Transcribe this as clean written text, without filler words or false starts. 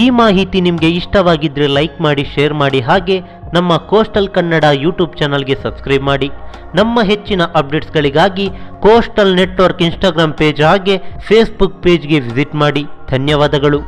ಈ ಮಾಹಿತಿ ನಿಮಗೆ ಇಷ್ಟವಾಗಿದ್ದರೆ ಲೈಕ್ ಮಾಡಿ, ಶೇರ್ ಮಾಡಿ, ಹಾಗೆ ನಮ್ಮ ಕೋಸ್ಟಲ್ ಕನ್ನಡ ಯೂಟ್ಯೂಬ್ ಚಾನಲ್ಗೆ ಸಬ್ಸ್ಕ್ರೈಬ್ ಮಾಡಿ. ನಮ್ಮ ಹೆಚ್ಚಿನ ಅಪ್ಡೇಟ್ಸ್ಗಳಿಗಾಗಿ ಕೋಸ್ಟಲ್ ನೆಟ್ವರ್ಕ್ ಇನ್ಸ್ಟಾಗ್ರಾಮ್ ಪೇಜ್ ಹಾಗೆ ಫೇಸ್ಬುಕ್ ಪೇಜ್ಗೆ ವಿಸಿಟ್ ಮಾಡಿ. ಧನ್ಯವಾದಗಳು.